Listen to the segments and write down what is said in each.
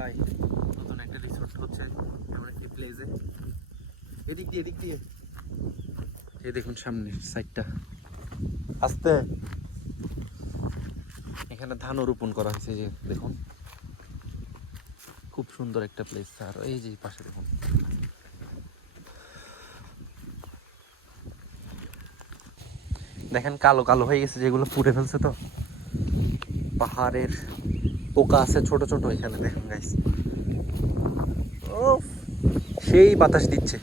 ভাই নতুন একটা রিসোর্ট হচ্ছে এমন একটি প্লেসে। এদিক দিয়ে এই দেখুন সামনের সাইডটা আস্তে, এখানে ধানও রোপণ করা হয়েছে। যে দেখুন খুব সুন্দর একটা প্লেস। আর এই যে পাশে দেখুন দেখেন কালো কালো হয়ে গেছে, যেগুলো পুড়ে ফেলছে। তো পাহাড়ের পোকা আছে ছোট ছোট এখানে, দেখুন গাইস। ও সেই বাতাস দিচ্ছে।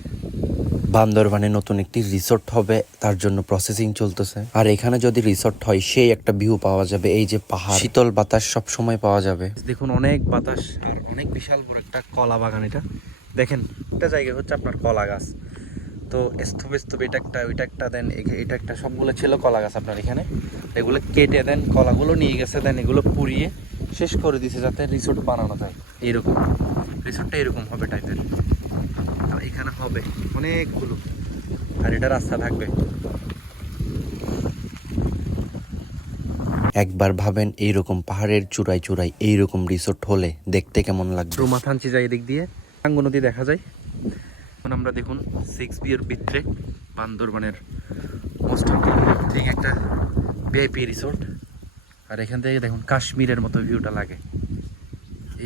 বান্দরবানে নতুন একটি রিসোর্ট হবে, তার জন্য প্রসেসিং চলতেছে। আর এখানে যদি রিসোর্ট হয় সেই একটা ভিউ পাওয়া যাবে, এই যে পাহাড়, শীতল বাতাস সব সময় পাওয়া যাবে। দেখুন অনেক বাতাস আর অনেক বিশাল বড় একটা কলা বাগান। এটা দেখেন, একটা জায়গা হচ্ছে আপনার কলা গাছ। তো স্তূপ এটা একটা, ওইটা একটা, দেন এটা একটা, সবগুলো ছিল কলা গাছ আপনার এখানে। এগুলো কেটে দেন, কলাগুলো নিয়ে গেছে, দেন এগুলো পুড়িয়ে শেষ করে দিয়েছে যাতে রিসোর্ট বানানো যায়। এইরকম রিসোর্টটা এরকম হবে টাইপের। আর এখানে হবে অনেকগুলো, আর এটা রাস্তা থাকবে। একবার ভাবেন এইরকম পাহাড়ের চূড়ায় চূড়ায় এইরকম রিসোর্ট হলে দেখতে কেমন লাগবে। রুমা থানচি যায় এদিক দিয়ে, টাঙ্গু নদী দেখা যায়। এখন আমরা দেখুন 6B এর ভিতরে বান্দরবানের মোস্ট ঠিক একটা ভিআইপি রিসোর্ট। আর এখান থেকে দেখুন কাশ্মীরের মতো ভিউটা লাগে।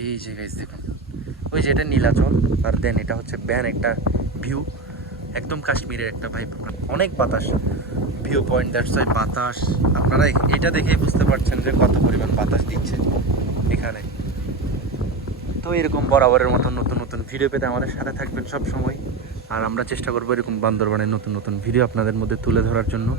এই যে গাইস দেখুন, ওই যে এটা নীলাচল, আর দেন এটা হচ্ছে ব্যান একটা ভিউ, একদম কাশ্মীরের একটা ভাইব। অনেক বাতাস, ভিউ পয়েন্ট, দ্যাটস ওয়াই বাতাস। আপনারা এটা দেখেই বুঝতে পারছেন যে কত পরিমাণ বাতাস দিচ্ছে এখানে। তো এরকম বরাবরের মতো নতুন নতুন ভিডিও পেতে আমাদের সাথে থাকবেন সব সময়। আর আমরা চেষ্টা করবো এরকম বান্দরবানের নতুন নতুন ভিডিও আপনাদের মধ্যে তুলে ধরার জন্য।